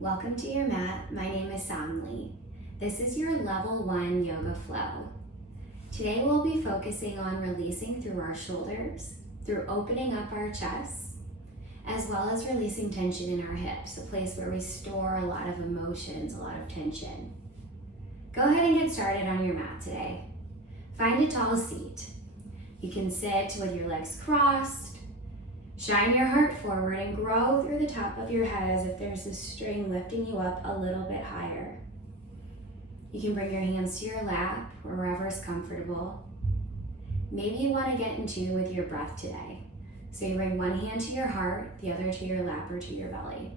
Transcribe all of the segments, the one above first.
Welcome to your mat. My name is Sanli. This is your level 1 yoga flow. Today we'll be focusing on releasing through our shoulders, through opening up our chest, as well as releasing tension in our hips, a place where we store a lot of emotions, a lot of tension. Go ahead and get started on your mat today. Find a tall seat. You can sit with your legs crossed. Shine your heart forward and grow through the top of your head as if there's a string lifting you up a little bit higher. You can bring your hands to your lap or wherever is comfortable. Maybe you want to get in tune with your breath today. So you bring one hand to your heart, the other to your lap or to your belly.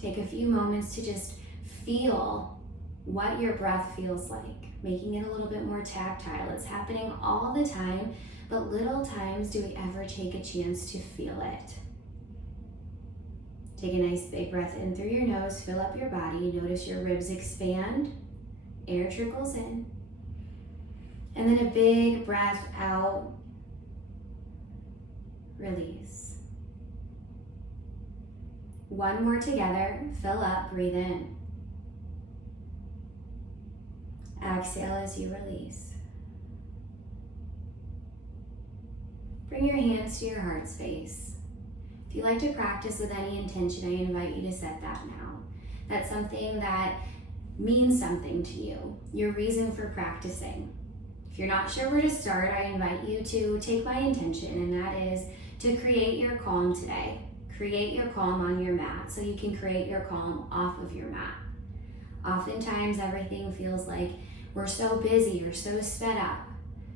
Take a few moments to just feel what your breath feels like, making it a little bit more tactile. It's happening all the time, but little times do we ever take a chance to feel it. Take a nice big breath in through your nose, fill up your body. Notice your ribs expand, air trickles in. And then a big breath out, release. One more together, fill up, breathe in. Exhale as you release. Bring your hands to your heart space. If you like to practice with any intention, I invite you to set that now. That's something that means something to you, your reason for practicing. If you're not sure where to start, I invite you to take my intention, and that is to create your calm today. Create your calm on your mat so you can create your calm off of your mat. Oftentimes, everything feels like we're so busy or so sped up.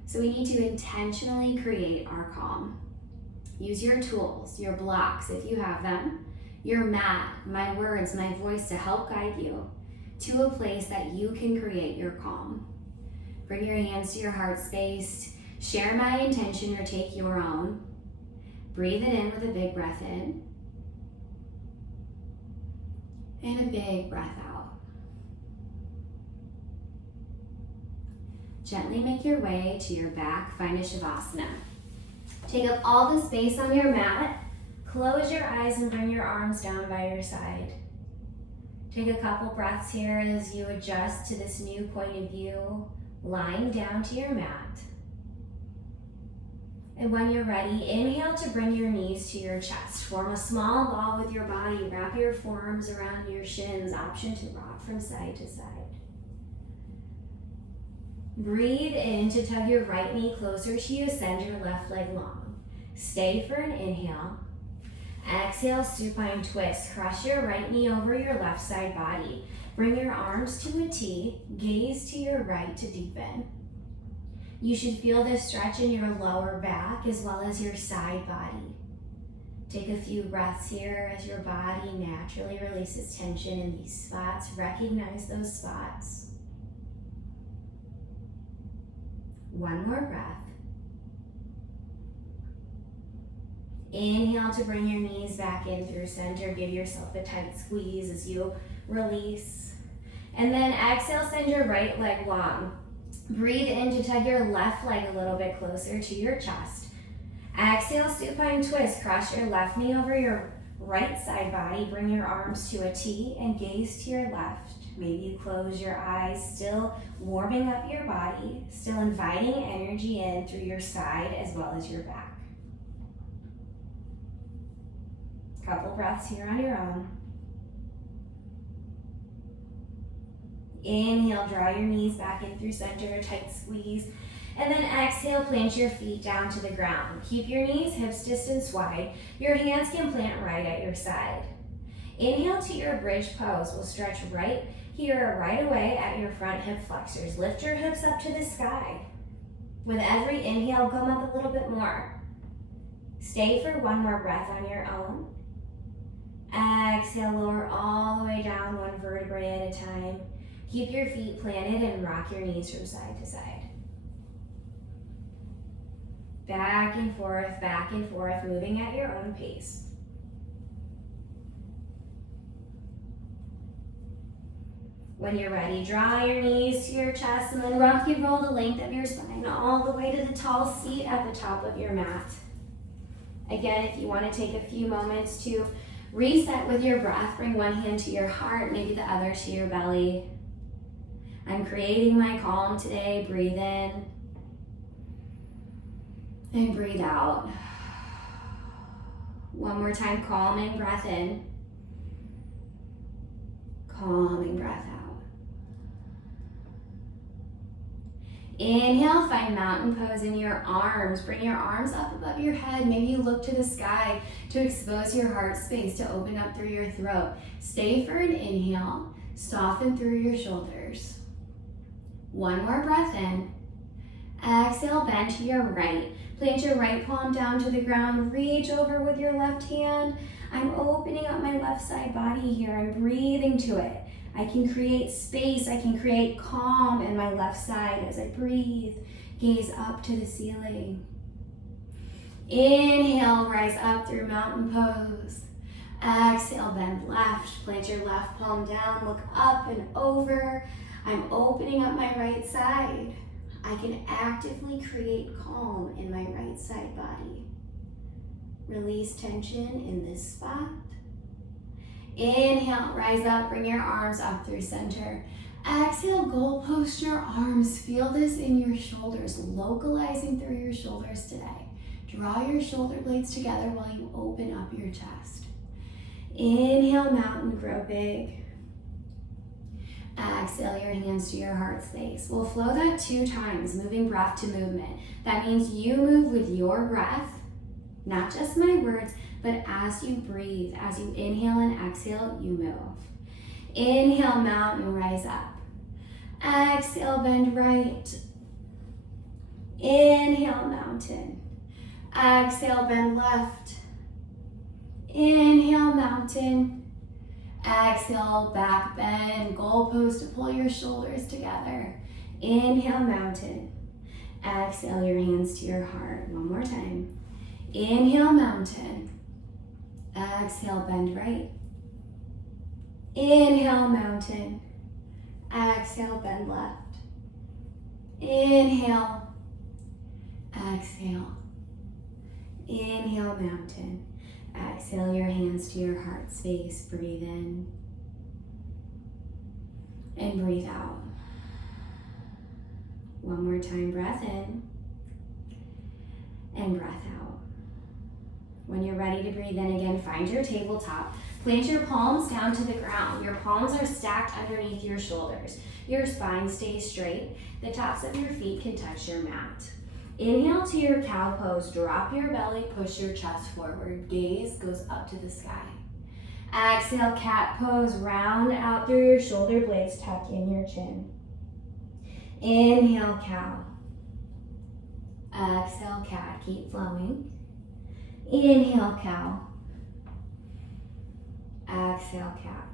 So we need to intentionally create our calm. Use your tools, your blocks if you have them, your mat, my words, my voice to help guide you to a place that you can create your calm. Bring your hands to your heart space. Share my intention or take your own. Breathe it in with a big breath in. And a big breath out. Gently make your way to your back, find a Shavasana. Take up all the space on your mat. Close your eyes and bring your arms down by your side. Take a couple breaths here as you adjust to this new point of view, lying down to your mat. And when you're ready, inhale to bring your knees to your chest. Form a small ball with your body. Wrap your forearms around your shins. Option to rock from side to side. Breathe in to tug your right knee closer to you. Send your left leg long. Stay for an inhale. Exhale, supine twist. Cross your right knee over your left side body. Bring your arms to a T. Gaze to your right to deepen. You should feel this stretch in your lower back as well as your side body. Take a few breaths here as your body naturally releases tension in these spots. Recognize those spots. One more breath. Inhale to bring your knees back in through center. Give yourself a tight squeeze as you release. And then exhale, send your right leg long. Breathe in to tug your left leg a little bit closer to your chest. Exhale, supine twist. Cross your left knee over your right side body. Bring your arms to a T and gaze to your left. Maybe you close your eyes, still warming up your body, still inviting energy in through your side as well as your back. Couple breaths here on your own. Inhale, draw your knees back in through center, tight squeeze. And then exhale, plant your feet down to the ground. Keep your knees hips distance wide. Your hands can plant right at your side. Inhale to your bridge pose. We'll stretch right here, right away at your front hip flexors. Lift your hips up to the sky. With every inhale, come up a little bit more. Stay for one more breath on your own. Exhale, lower all the way down one vertebrae at a time. Keep your feet planted and rock your knees from side to side. Back and forth, moving at your own pace. When you're ready, draw your knees to your chest and then rock and roll the length of your spine all the way to the tall seat at the top of your mat. Again, if you want to take a few moments to Reset with your breath. Bring one hand to your heart, maybe the other to your belly. I'm creating my calm today. Breathe in and breathe out. One more time, calming breath in. Calming breath out. Inhale, find mountain pose in your arms. Bring your arms up above your head. Maybe you look to the sky to expose your heart space, to open up through your throat. Stay for an inhale. Soften through your shoulders. One more breath in. Exhale, bend to your right. Plant your right palm down to the ground. Reach over with your left hand. I'm opening up my left side body here. I'm breathing to it. I can create space. I can create calm in my left side as I breathe. Gaze up to the ceiling. Inhale, rise up through mountain pose. Exhale, bend left. Plant your left palm down. Look up and over. I'm opening up my right side. I can actively create calm in my right side body. Release tension in this spot. Inhale, rise up, bring your arms up through center. Exhale, goal post your arms. Feel this in your shoulders, localizing through your shoulders today. Draw your shoulder blades together while you open up your chest. Inhale, mountain, grow big. Exhale your hands to your heart space. We'll flow that 2 times, moving breath to movement. That means you move with your breath, not just my words, but as you breathe, as you inhale and exhale, you move. Inhale, mountain, rise up. Exhale, bend right. Inhale, mountain. Exhale, bend left. Inhale, mountain. Exhale, back bend, goal pose to pull your shoulders together. Inhale, mountain. Exhale, your hands to your heart. One more time. Inhale, mountain. Exhale, bend right. Inhale, mountain. Exhale, bend left. Inhale. Exhale. Inhale, mountain. Exhale your hands to your heart space. Breathe in and breathe out. One more time, breath in and breath out. When you're ready to breathe in again, find your tabletop. Plant your palms down to the ground. Your palms are stacked underneath your shoulders. Your spine stays straight. The tops of your feet can touch your mat. Inhale to your cow pose. Drop your belly, push your chest forward. Gaze goes up to the sky. Exhale, cat pose. Round out through your shoulder blades. Tuck in your chin. Inhale, cow. Exhale, cat. Keep flowing. Inhale, cow. Exhale, cat.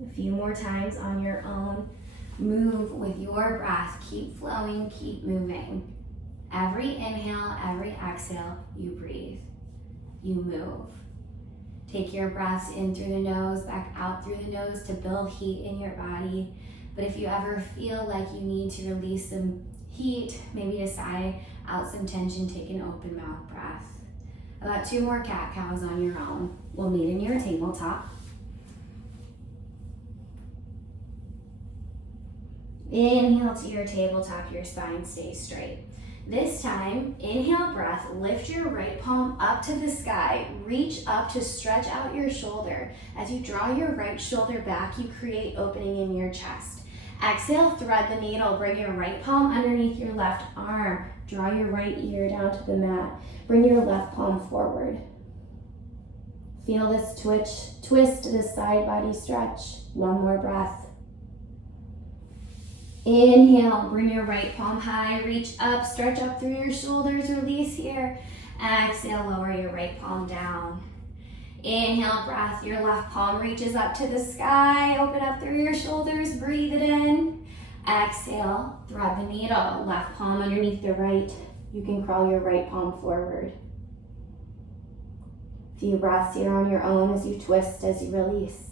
A few more times on your own. Move with your breath. Keep flowing, keep moving. Every inhale, every exhale, you breathe. You move. Take your breaths in through the nose, back out through the nose to build heat in your body. But if you ever feel like you need to release some heat, maybe to sigh out some tension, take an open mouth breath. About 2 more cat cows on your own. We'll meet in your tabletop. Inhale to your tabletop, your spine stays straight. This time, inhale breath, lift your right palm up to the sky, reach up to stretch out your shoulder. As you draw your right shoulder back, you create opening in your chest. Exhale, thread the needle, bring your right palm underneath your left arm. Draw your right ear down to the mat. Bring your left palm forward. Feel this twist, this side body stretch. One more breath. Inhale, bring your right palm high, reach up, stretch up through your shoulders, release here. Exhale, lower your right palm down. Inhale, breath, your left palm reaches up to the sky, open up through your shoulders, breathe it in. Exhale, thread the needle, left palm underneath the right. You can crawl your right palm forward. Few breaths here on your own as you twist, as you release.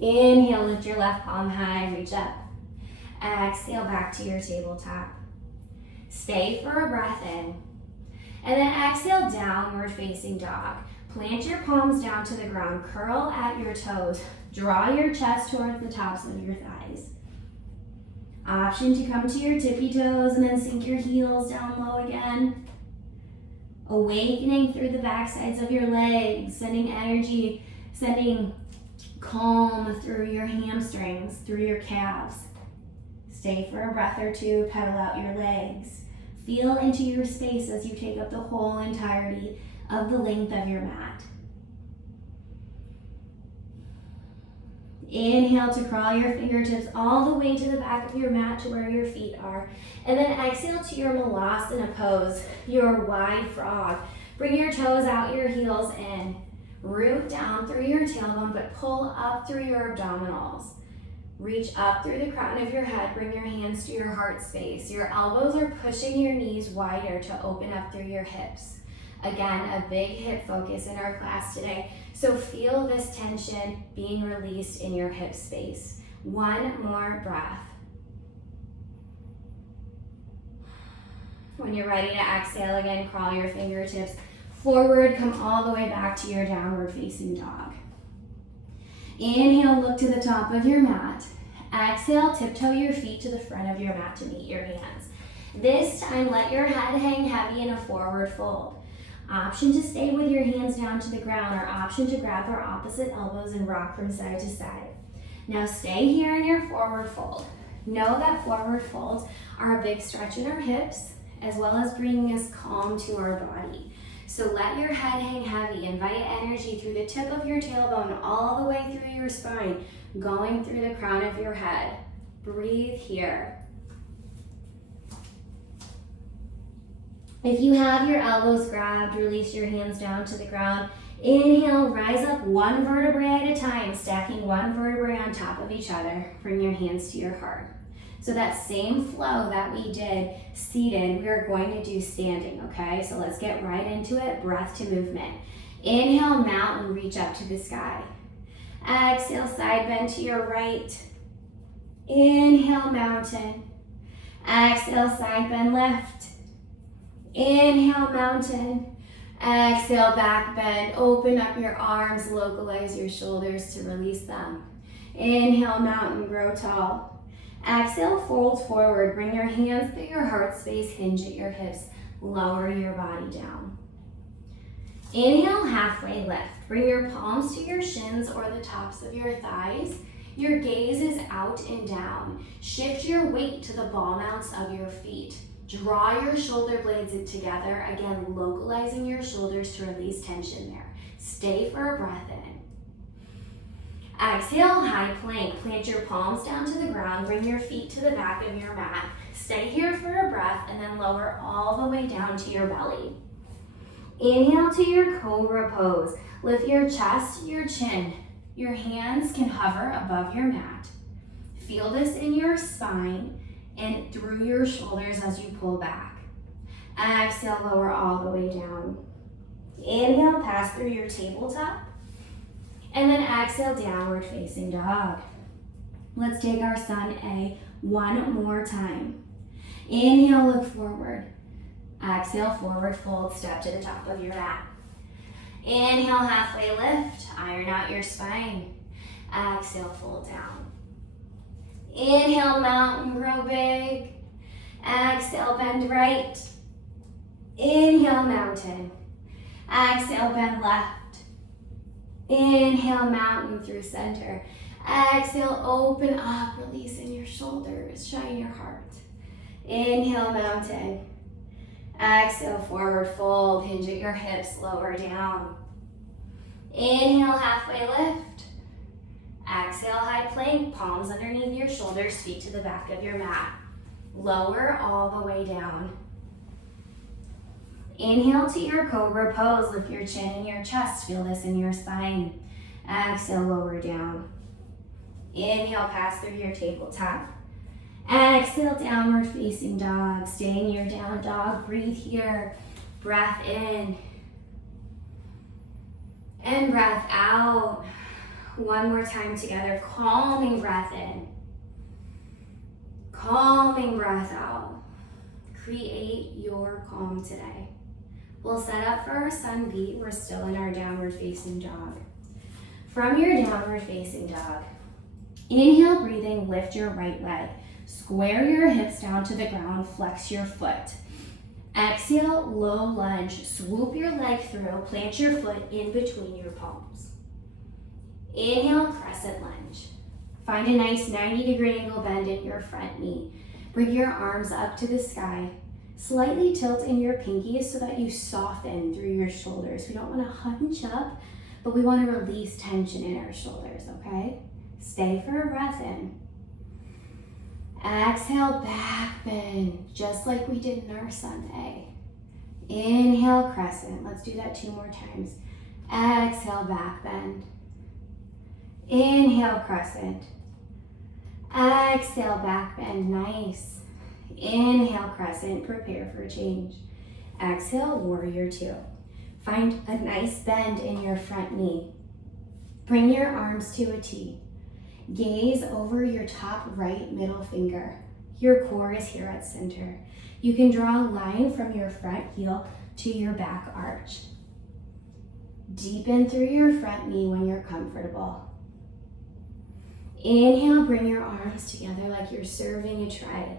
Inhale, lift your left palm high, reach up. Exhale, back to your tabletop. Stay for a breath in. And then exhale, downward facing dog. Plant your palms down to the ground, curl at your toes. Draw your chest towards the tops of your thighs. Option to come to your tippy toes and then sink your heels down low again. Awakening through the back sides of your legs, sending energy, sending calm through your hamstrings, through your calves. Stay for a breath or two, pedal out your legs. Feel into your space as you take up the whole entirety of the length of your mat. Inhale to crawl your fingertips all the way to the back of your mat to where your feet are. And then exhale to your Malasana pose, your wide frog. Bring your toes out, your heels in. Root down through your tailbone, but pull up through your abdominals. Reach up through the crown of your head. Bring your hands to your heart space. Your elbows are pushing your knees wider to open up through your hips. Again, a big hip focus in our class today. So feel this tension being released in your hip space. One more breath. When you're ready to exhale again, crawl your fingertips forward, come all the way back to your downward facing dog. Inhale, look to the top of your mat. Exhale, tiptoe your feet to the front of your mat to meet your hands. This time, let your head hang heavy in a forward fold. Option to stay with your hands down to the ground, or option to grab our opposite elbows and rock from side to side. Now stay here in your forward fold. Know that forward folds are a big stretch in our hips, as well as bringing us calm to our body. So let your head hang heavy. Invite energy through the tip of your tailbone all the way through your spine, going through the crown of your head. Breathe here. If you have your elbows grabbed, release your hands down to the ground. Inhale, rise up one vertebrae at a time, stacking one vertebrae on top of each other. Bring your hands to your heart. So that same flow that we did seated, we are going to do standing, okay? So let's get right into it, breath to movement. Inhale, mountain, reach up to the sky. Exhale, side bend to your right. Inhale, mountain. Exhale, side bend left. Inhale, mountain. Exhale, back bend. Open up your arms, localize your shoulders to release them. Inhale, mountain, grow tall. Exhale, fold forward. Bring your hands through your heart space, hinge at your hips. Lower your body down. Inhale, halfway lift. Bring your palms to your shins or the tops of your thighs. Your gaze is out and down. Shift your weight to the ball mounts of your feet. Draw your shoulder blades in together, again, localizing your shoulders to release tension there. Stay for a breath in. Exhale, high plank. Plant your palms down to the ground. Bring your feet to the back of your mat. Stay here for a breath and then lower all the way down to your belly. Inhale to your cobra pose. Lift your chest to your chin. Your hands can hover above your mat. Feel this in your spine and through your shoulders as you pull back. Exhale, lower all the way down. Inhale, pass through your tabletop. And then exhale, downward facing dog. Let's take our sun A one more time. Inhale, look forward. Exhale, forward fold, step to the top of your mat. Inhale, halfway lift, iron out your spine. Exhale, fold down. Inhale, mountain, grow big. Exhale, bend right. Inhale, mountain. Exhale, bend left. Inhale, mountain through center. Exhale, open up, releasing your shoulders, shine your heart. Inhale, mountain. Exhale, forward fold, hinge at your hips, lower down. Inhale, halfway lift. Exhale, high plank, palms underneath your shoulders, feet to the back of your mat. Lower all the way down. Inhale to your cobra pose, lift your chin and your chest, feel this in your spine. Exhale, lower down. Inhale, pass through your tabletop. Exhale, downward facing dog. Stay in your down dog, breathe here. Breath in. And breath out. One more time together, calming breath in. Calming breath out. Create your calm today. We'll set up for our Sanli. We're still in our downward facing dog. From your downward facing dog, inhale, breathing, lift your right leg. Square your hips down to the ground, flex your foot. Exhale, low lunge, swoop your leg through, plant your foot in between your palms. Inhale, crescent lunge. Find a nice 90-degree angle bend in your front knee. Bring your arms up to the sky. Slightly tilt in your pinkies so that you soften through your shoulders. We don't want to hunch up, but we want to release tension in our shoulders, okay? Stay for a breath in. Exhale, back bend, just like we did in our Sunday. Inhale, crescent. Let's do that 2 more times. Exhale, back bend. Inhale, crescent. Exhale, back bend. Nice. Inhale, crescent. Prepare for a change. Exhale, warrior 2. Find a nice bend in your front knee. Bring your arms to a T. Gaze over your top right middle finger. Your core is here at center. You can draw a line from your front heel to your back arch. Deepen through your front knee when you're comfortable. Inhale, bring your arms together like you're serving a tray.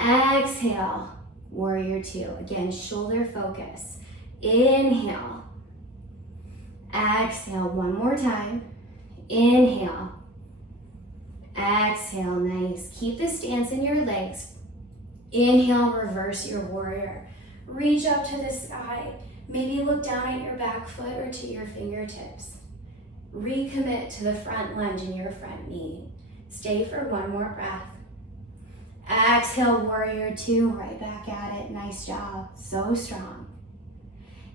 Exhale, warrior 2. Again, shoulder focus. Inhale. Exhale, 1 more time. Inhale. Exhale, nice. Keep the stance in your legs. Inhale, reverse your warrior. Reach up to the sky. Maybe look down at your back foot or to your fingertips. Recommit to the front lunge in your front knee. Stay for 1 more breath. Exhale, warrior 2, right back at it. Nice job, so strong.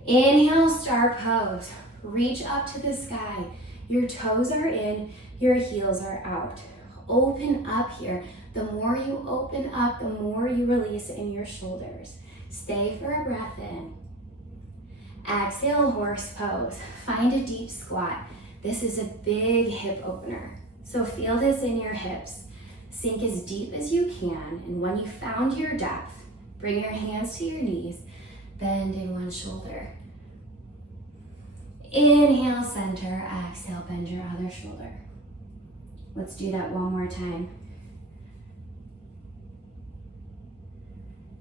Inhale, star pose. Reach up to the sky. Your toes are in, your heels are out. Open up here. The more you open up, the more you release in your shoulders. Stay for a breath in. Exhale, horse pose. Find a deep squat. This is a big hip opener. So feel this in your hips. Sink as deep as you can. And when you found your depth, bring your hands to your knees. Bend in one shoulder. Inhale, center. Exhale, bend your other shoulder. Let's do that 1 more time.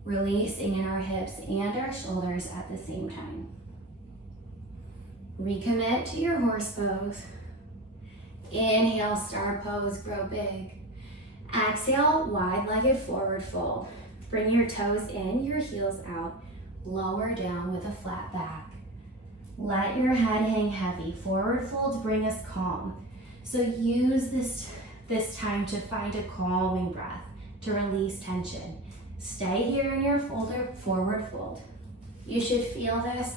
Releasing in our hips and our shoulders at the same time. Recommit to your horse pose. Inhale, star pose, grow big. Exhale, wide-legged forward fold. Bring your toes in, your heels out. Lower down with a flat back. Let your head hang heavy. Forward folds bring us calm. So use this time to find a calming breath, to release tension. Stay here in your forward fold. You should feel this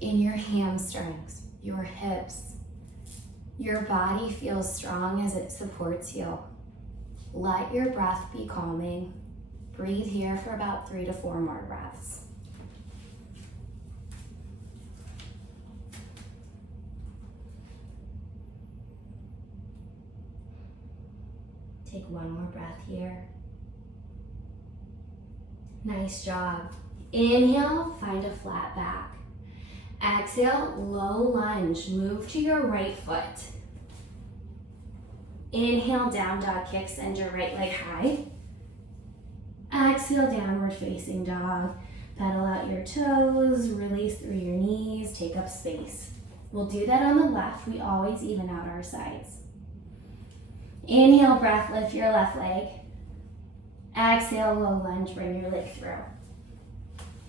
in your hamstrings, your hips. Your body feels strong as it supports you. Let your breath be calming. Breathe here for about 3 to 4 more breaths. Take 1 more breath here. Nice job. Inhale, find a flat back. Exhale, low lunge. Move to your right foot. Inhale, down dog kick, send your right leg high. Exhale, downward facing dog. Pedal out your toes, release through your knees, take up space. We'll do that on the left. We always even out our sides. Inhale, breath, lift your left leg. Exhale, low lunge, bring your leg through.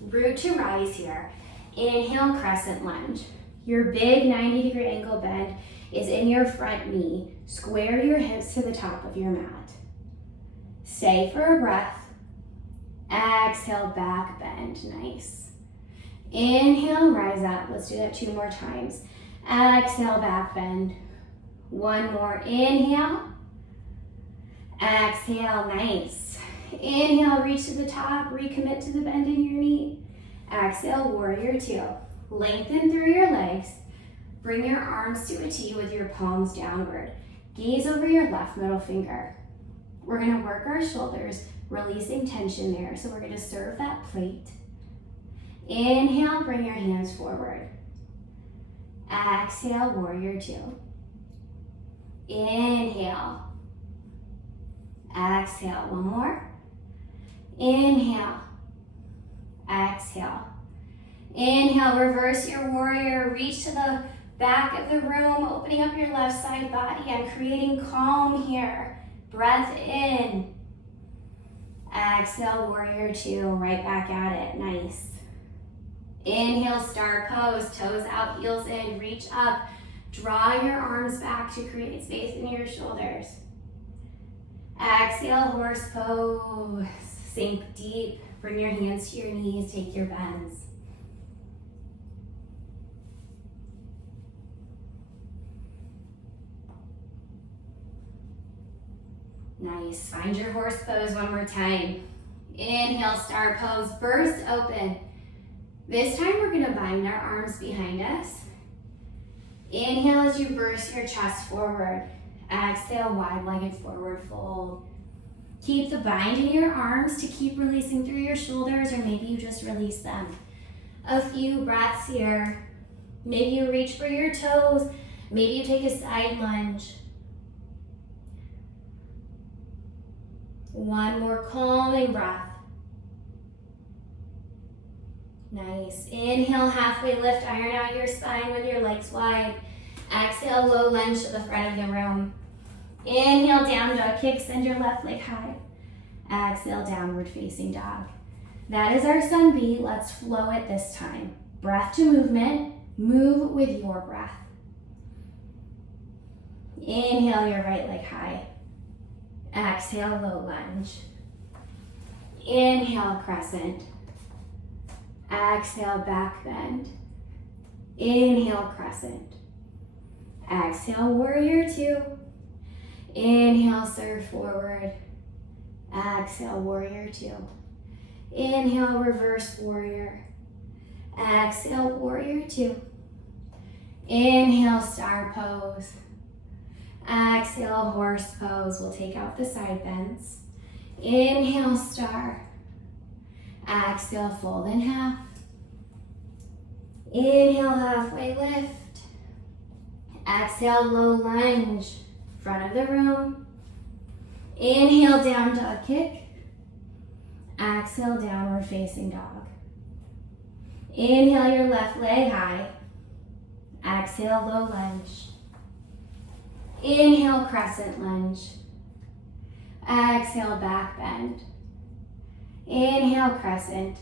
Root to rise here. Inhale, crescent lunge. Your big 90-degree angle bend is in your front knee. Square your hips to the top of your mat. Stay for a breath. Exhale, back bend, nice. Inhale, rise up. Let's do that 2 more times. Exhale, back bend. 1 more, inhale. Exhale, nice. Inhale, reach to the top, recommit to the bend in your knee. Exhale, warrior 2. Lengthen through your legs. Bring your arms to a T with your palms downward. Gaze over your left middle finger. We're gonna work our shoulders, releasing tension there. So we're gonna serve that plate. Inhale, bring your hands forward. Exhale, warrior two. Inhale. Exhale, one more. Inhale. Exhale. Inhale, reverse your warrior. Reach to the back of the room, opening up your left side body. I'm creating calm here. Breath in. Exhale, warrior two, right back at it. Nice. Inhale, star pose, toes out, heels in, reach up. Draw your arms back to create space in your shoulders. Exhale, horse pose. Sink deep. Bring your hands to your knees, take your bends. Nice. Find your horse pose one more time. Inhale, star pose, burst open. This time we're gonna bind our arms behind us. Inhale as you burst your chest forward. Exhale, wide-legged forward fold. Keep the bind in your arms to keep releasing through your shoulders, or maybe you just release them. A few breaths here. Maybe you reach for your toes. Maybe you take a side lunge. One more calming breath. Nice. Inhale, halfway lift, iron out your spine with your legs wide. Exhale, low lunge to the front of the room. Inhale, down dog kick, send your left leg high. Exhale, downward facing dog. That is our sun B. Let's flow it this time. Breath to movement. Move with your breath. Inhale, your right leg high. Exhale, low lunge. Inhale, crescent. Exhale, back bend. Inhale, crescent. Exhale, warrior two. Inhale, surf forward. Exhale, warrior two. Inhale, reverse warrior. Exhale, warrior two. Inhale, star pose. Exhale, horse pose. We'll take out the side bends. Inhale, star. Exhale, fold in half. Inhale, halfway lift. Exhale, low lunge. Front of the room. Inhale, down dog kick. Exhale, downward facing dog. Inhale, your left leg high. Exhale, low lunge. Inhale, crescent lunge. Exhale, back bend. Inhale, crescent.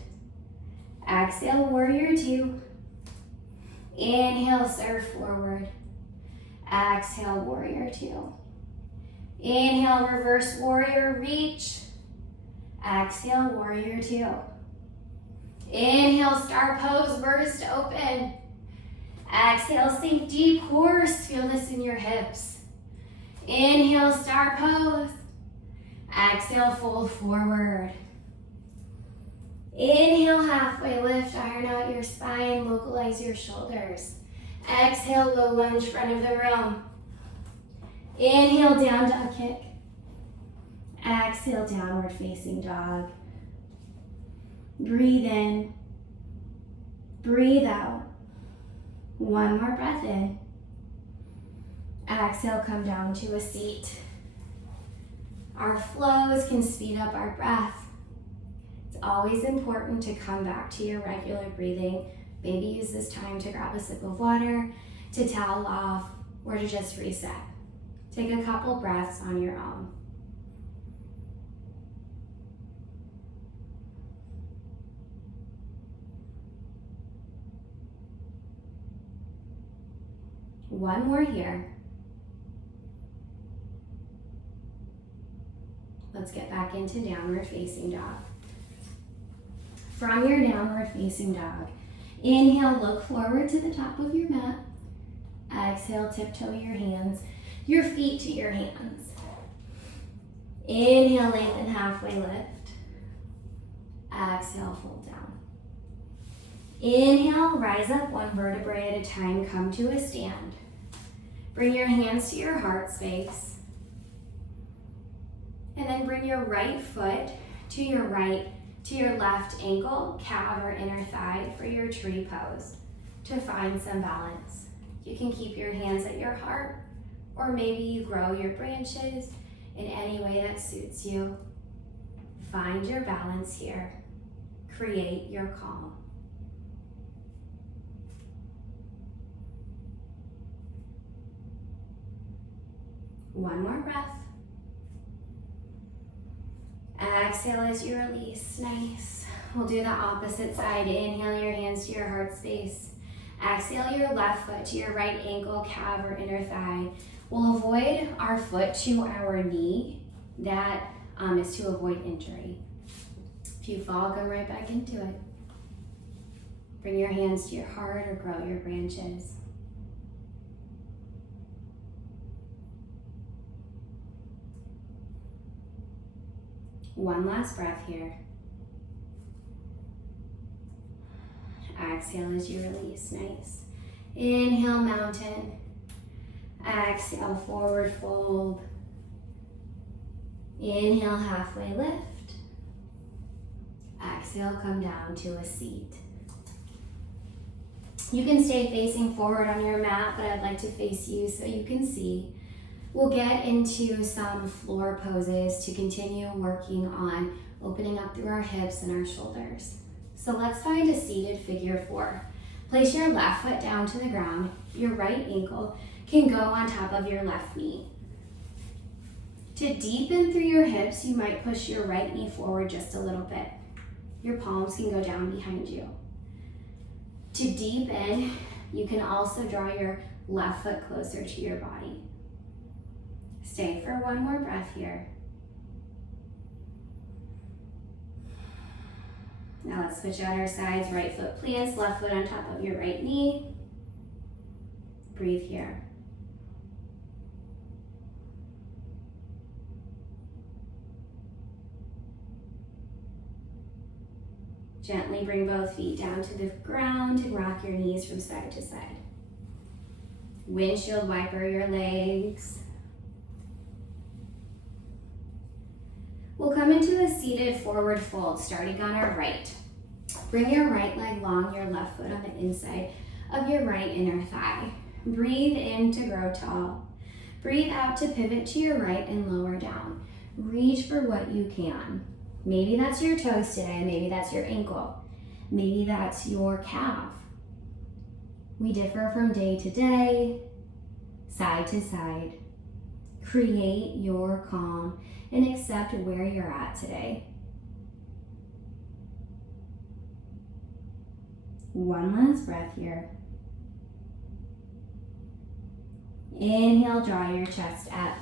Exhale, warrior two. Inhale, surf forward. Exhale, warrior two. Inhale, reverse warrior, reach. Exhale, warrior two. Inhale, star pose, burst open. Exhale, sink deep, horse. Feel this in your hips. Inhale, star pose. Exhale, fold forward. Inhale, halfway lift, iron out your spine, localize your shoulders. Exhale, low lunge, front of the room. Inhale, down dog kick. Exhale, downward facing dog. Breathe in. Breathe out. One more breath in. Exhale, come down to a seat. Our flows can speed up our breath. It's always important to come back to your regular breathing. Maybe use this time to grab a sip of water, to towel off, or to just reset. Take a couple breaths on your own. One more here. Let's get back into downward facing dog. From your downward facing dog, inhale, look forward to the top of your mat. Exhale, tiptoe your feet to your hands. Inhale, lengthen halfway lift. Exhale, fold down. Inhale, rise up one vertebrae at a time, come to a stand. Bring your hands to your heart space. And then bring your right foot to your right to your left ankle, calf, or inner thigh for your tree pose to find some balance. You can keep your hands at your heart, or maybe you grow your branches in any way that suits you. Find your balance here. Create your calm. One more breath. Exhale as you release. Nice. We'll do the opposite side. Inhale your hands to your heart space. Exhale your left foot to your right ankle, calf, or inner thigh. We'll avoid our foot to our knee. That is to avoid injury. If you fall, come right back into it. Bring your hands to your heart or grow your branches. One last breath here. Exhale as you release. Nice. Inhale, mountain. Exhale, forward fold. Inhale, halfway lift. Exhale, come down to a seat. You can stay facing forward on your mat, but I'd like to face you so you can see. We'll get into some floor poses to continue working on opening up through our hips and our shoulders. So let's find a seated figure 4. Place your left foot down to the ground. Your right ankle can go on top of your left knee. To deepen through your hips, you might push your right knee forward just a little bit. Your palms can go down behind you. To deepen, you can also draw your left foot closer to your body. Stay for one more breath here. Now let's switch out our sides. Right foot plants, left foot on top of your right knee. Breathe here. Gently bring both feet down to the ground and rock your knees from side to side. Windshield wiper your legs. We'll come into a seated forward fold, starting on our right. Bring your right leg long, your left foot on the inside of your right inner thigh. Breathe in to grow tall. Breathe out to pivot to your right and lower down. Reach for what you can. Maybe that's your toes today, maybe that's your ankle. Maybe that's your calf. We differ from day to day, side to side. Create your calm and accept where you're at today. One last breath here. Inhale, draw your chest up.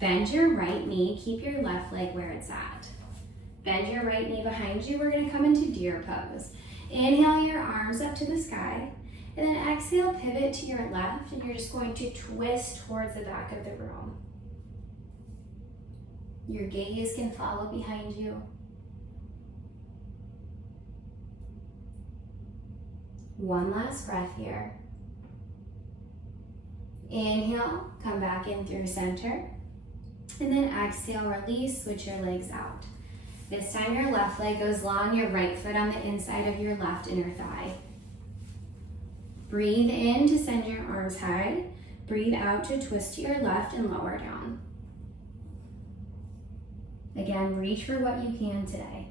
Bend your right knee, keep your left leg where it's at. Bend your right knee behind you. We're gonna come into deer pose. Inhale your arms up to the sky, and then exhale, pivot to your left, and you're just going to twist towards the back of the room. Your gaze can follow behind you. One last breath here. Inhale, come back in through center. And then exhale, release, switch your legs out. This time your left leg goes long, your right foot on the inside of your left inner thigh. Breathe in to send your arms high. Breathe out to twist to your left and lower down. Again, reach for what you can today.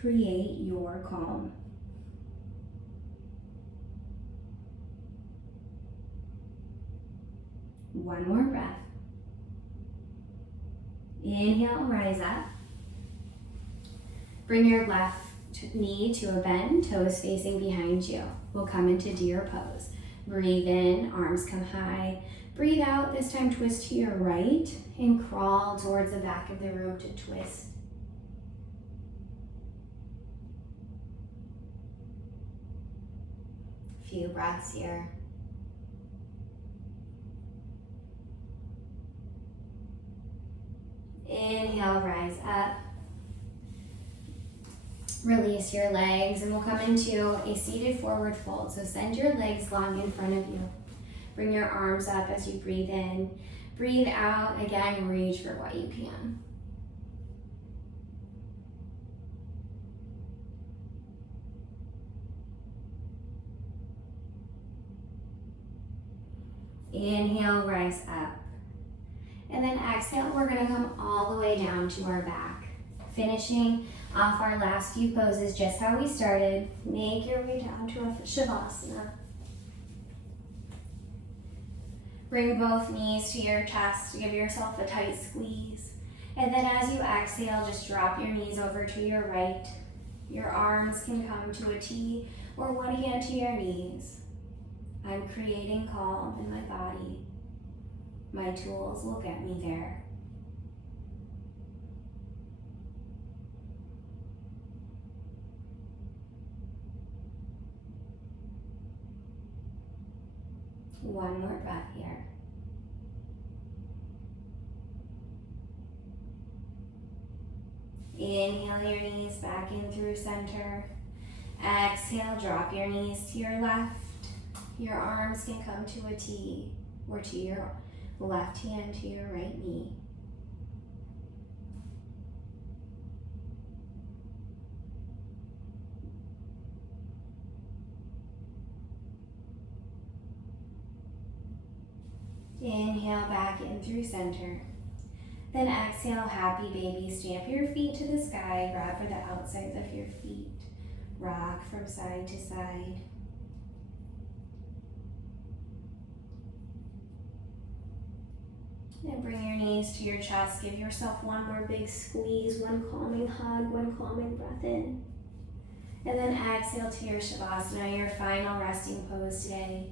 Create your calm. One more breath. Inhale, rise up. Bring your left knee to a bend, toes facing behind you. We'll come into deer pose. Breathe in, arms come high. Breathe out, this time twist to your right and crawl towards the back of the room to twist. Few breaths here. Inhale, rise up. Release your legs and we'll come into a seated forward fold. So send your legs long in front of you. Bring your arms up as you breathe in. Breathe out, again, reach for what you can. Inhale, rise up. And then exhale, we're gonna come all the way down to our back. Finishing off our last few poses just how we started. Make your way down to a Shavasana. Bring both knees to your chest, give yourself a tight squeeze. And then as you exhale, just drop your knees over to your right. Your arms can come to a T or one hand to your knees. I'm creating calm in my body. My tools will get me there. One more breath here. Inhale your knees back in through center. Exhale, drop your knees to your left. Your arms can come to a T or to your left hand to your right knee. Inhale back in through center. Then exhale, happy baby. Stamp your feet to the sky. Grab for the outsides of your feet. Rock from side to side. And bring your knees to your chest. Give yourself one more big squeeze, one calming hug, one calming breath in. And then exhale to your Shavasana, your final resting pose today.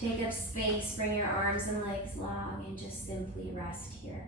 Take up space, bring your arms and legs long, and just simply rest here.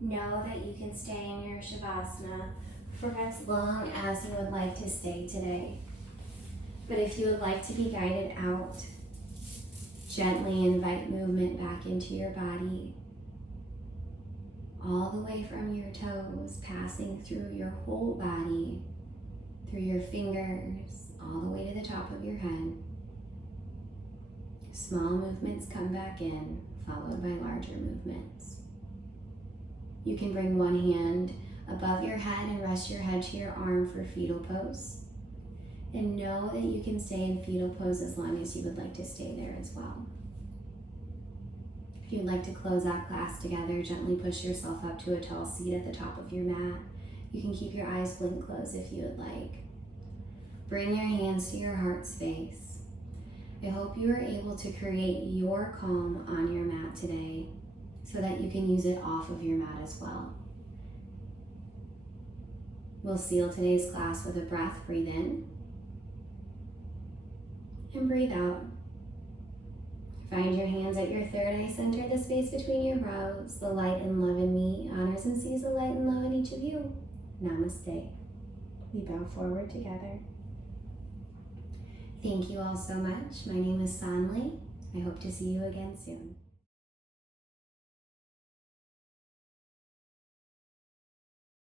Know that you can stay in your Shavasana for as long as you would like to stay today. But if you would like to be guided out, gently invite movement back into your body, all the way from your toes, passing through your whole body, through your fingers, all the way to the top of your head. Small movements come back in, followed by larger movements. You can bring one hand above your head and rest your head to your arm for fetal pose. And know that you can stay in fetal pose as long as you would like to stay there as well. If you'd like to close out class together, gently push yourself up to a tall seat at the top of your mat. You can keep your eyes blink closed if you would like. Bring your hands to your heart space. I hope you are able to create your calm on your mat today, so that you can use it off of your mat as well. We'll seal today's class with a breath. Breathe in and breathe out. Find your hands at your third eye center, the space between your brows. The light and love in me honors and sees the light and love in each of you. Namaste. We bow forward together. Thank you all so much. My name is Sanli. I hope to see you again soon.